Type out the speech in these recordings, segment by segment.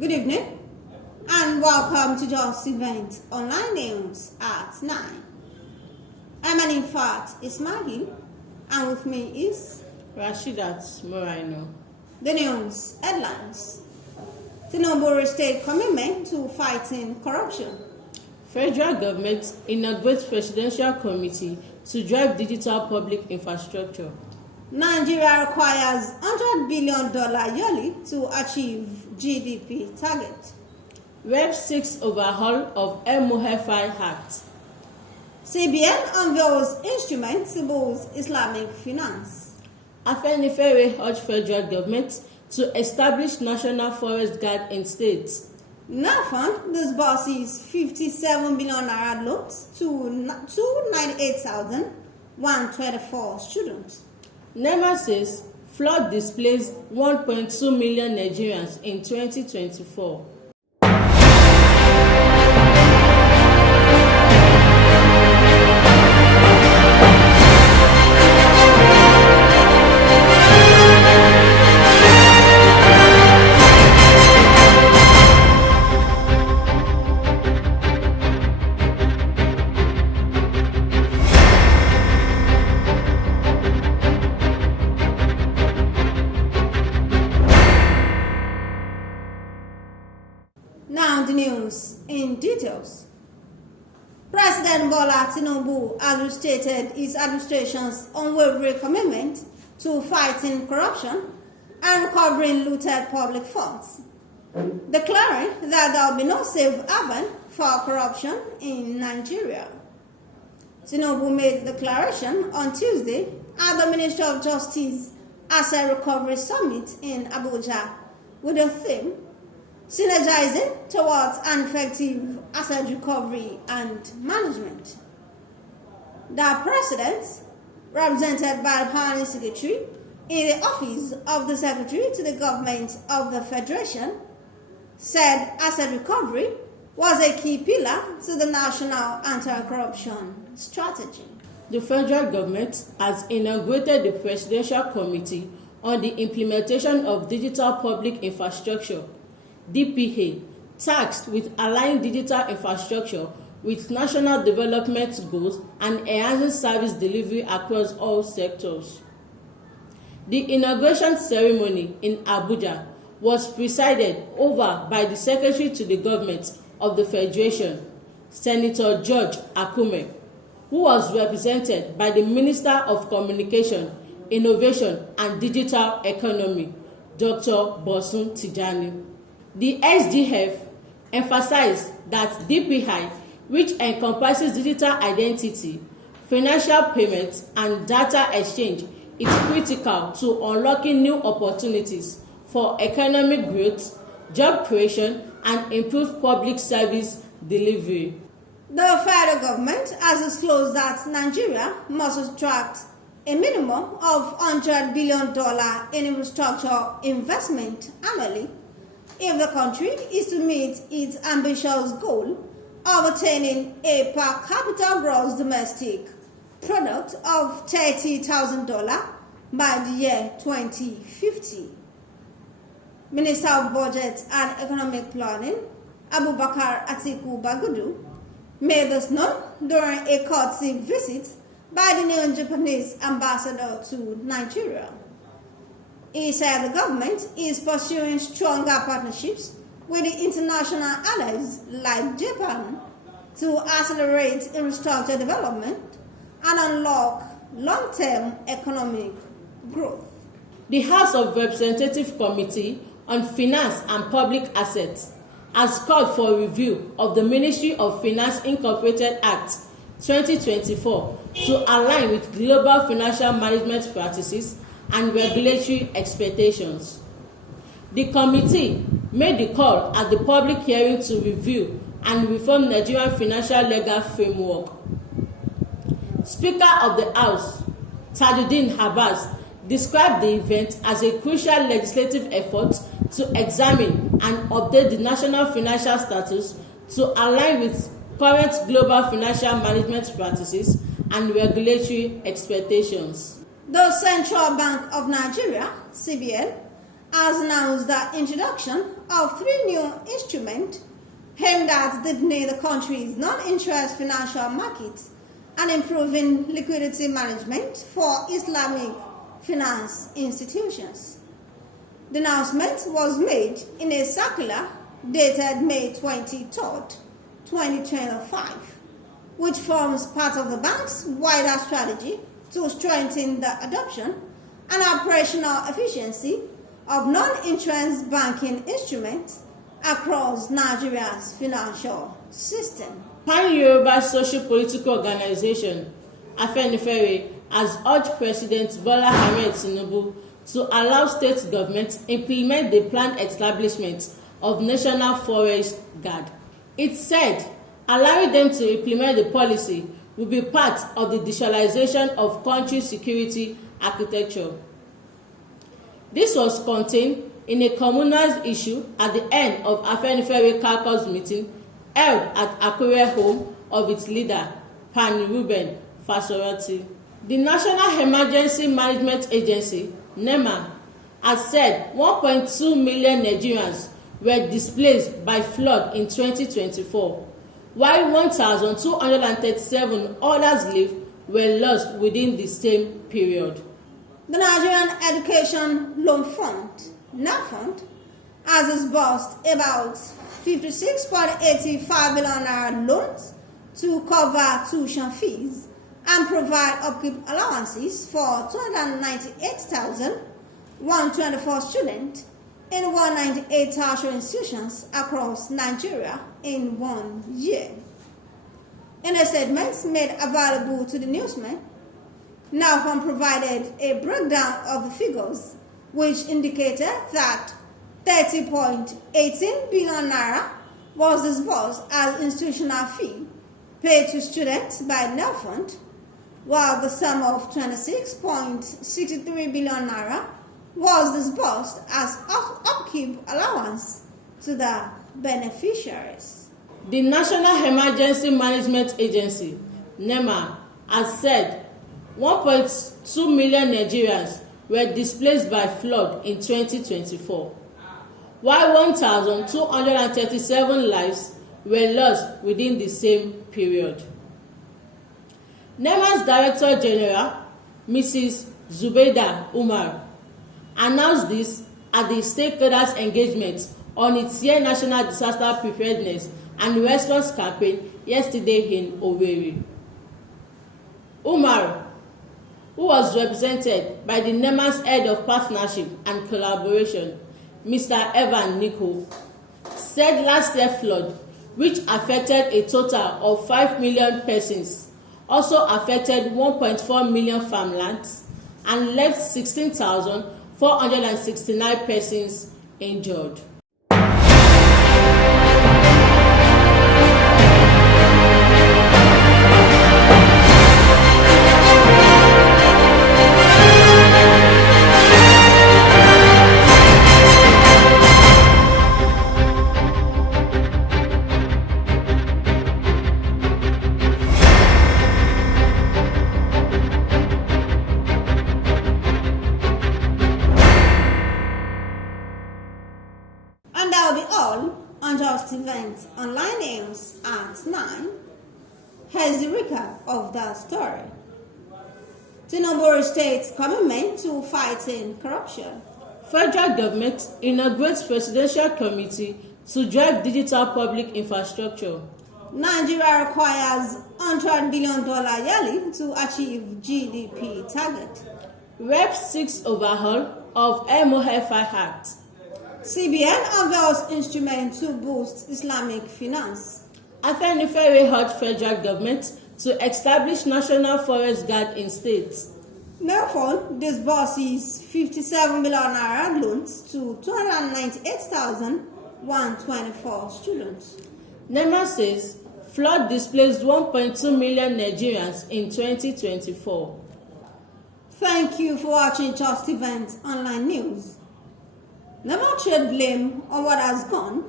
Good evening and welcome to Justeventonline News at 9. I'm Afenifere Ismail and with me is Rashidat Morino. The news headlines. Tinubu restate commitment to fighting corruption. Federal government inaugurates presidential committee to drive digital public infrastructure. Nigeria requires $100 billion yearly to achieve GDP target. Rep 6 overhaul of MOFI Act. CBN unveils instruments to boost Islamic finance. Afenifere urged federal government to establish national forest guard in states. NELFUND disburses 57 billion naira loans to 298,124 students. NEMA says flood displaced 1.2 million Nigerians in 2024. Now the news in details. President Bola Tinubu has restated his administration's unwavering commitment to fighting corruption and recovering looted public funds, declaring that there will be no safe haven for corruption in Nigeria. Tinubu made the declaration on Tuesday at the Ministry of Justice Asset Recovery Summit in Abuja with the theme synergizing towards an effective asset recovery and management. The President, represented by the Permanent Secretary in the Office of the Secretary to the Government of the Federation, said asset recovery was a key pillar to the national anti-corruption strategy. The federal government has inaugurated the Presidential Committee on the Implementation of Digital Public Infrastructure DPA, tasked with aligning digital infrastructure with national development goals and enhancing service delivery across all sectors. The inauguration ceremony in Abuja was presided over by the Secretary to the Government of the Federation, Senator George Akume, who was represented by the Minister of Communication, Innovation and Digital Economy, Dr. Bosun Tijani. The SGF emphasized that DPI, which encompasses digital identity, financial payments, and data exchange, is critical to unlocking new opportunities for economic growth, job creation, and improved public service delivery. The federal government has disclosed that Nigeria must attract a minimum of $100 billion in infrastructure investment annually if the country is to meet its ambitious goal of attaining a per capita gross domestic product of $30,000 by the year 2050. Minister of Budget and Economic Planning, Abubakar Atiku Bagudu, made this known during a courtesy visit by the new Japanese ambassador to Nigeria. He said the government is pursuing stronger partnerships with the international allies like Japan to accelerate infrastructure development and unlock long-term economic growth. The House of Representatives Committee on Finance and Public Assets has called for a review of the Ministry of Finance Incorporated Act 2024 to align with global financial management practices and regulatory expectations. The committee made the call at the public hearing to review and reform Nigerian financial legal framework. Speaker of the House, Tajuddin Abbas, described the event as a crucial legislative effort to examine and update the national financial status to align with current global financial management practices and regulatory expectations. The Central Bank of Nigeria, CBN, has announced the introduction of 3 new instruments aimed at deepening the country's non-interest financial markets and improving liquidity management for Islamic finance institutions. The announcement was made in a circular dated May 23, 2025, which forms part of the bank's wider strategy to strengthen the adoption and operational efficiency of non-interest banking instruments across Nigeria's financial system. Pan-Yoruba Social-Political Organization, Afenifere, has urged President Bola Ahmed Tinubu to allow state governments implement the planned establishment of National Forest Guard. It said allowing them to implement the policy will be part of the digitalization of country security architecture. This was contained in a communal issue at the end of Afenifere caucus meeting held at Akure home of its leader, Pani Ruben Fasorati. The National Emergency Management Agency, NEMA, has said 1.2 million Nigerians were displaced by flood in 2024, while 1,237 others' lives were lost within the same period. The Nigerian Education Loan Fund, NELFUND, has disbursed about 56.85 billion naira loans to cover tuition fees and provide upkeep allowances for 298,124 students in 198 tertiary institutions across Nigeria in 1 year. In a statement made available to the newsmen, NELFUND provided a breakdown of the figures, which indicated that 30.18 billion naira was disbursed as institutional fee paid to students by NELFUND, while the sum of 26.63 billion naira was disbursed as upkeep allowance to the beneficiaries. The National Emergency Management Agency, NEMA, has said 1.2 million Nigerians were displaced by flood in 2024, while 1,237 lives were lost within the same period. NEMA's Director General, Mrs. Zubeida Umar, announced this at the stakeholders' engagement on its year National Disaster Preparedness and Response campaign yesterday in Owerri. Umar, who was represented by the NEMA's Head of Partnership and Collaboration, Mr. Evan Nico, said last year's flood, which affected a total of 5 million persons, also affected 1.4 million farmlands and left 16,469 persons injured. And that will be all on Justeventonline News at 9. Here's the recap of the story. Tinubu restates commitment to fighting corruption. Federal government inaugurates presidential committee to drive digital public infrastructure. Nigeria requires $100 billion yearly to achieve GDP target. Rep 6 overhaul of MOFI Act. CBN unveils instrument to boost Islamic finance. Afenifere urged federal government to establish National Forest Guard in states. NELFUND disburses 57 billion naira loans to 298,124 students. NEMA says flood displaced 1.2 million Nigerians in 2024. Thank you for watching Justeventonline News. Never trade blame on what has gone,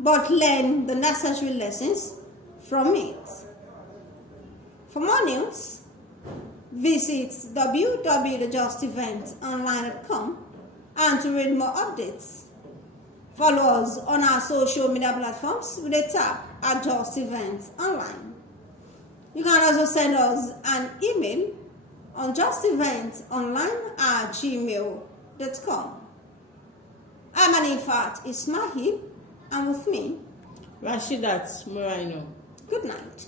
but learn the necessary lessons from it. For more news, visit www.justeventonline.com And to read more updates, follow us on our social media platforms with a tap at Justeventonline. You can also send us an email on justeventonline@gmail.com. I'm Afenifere Ismail, and with me, Rashidat Moreno. good night.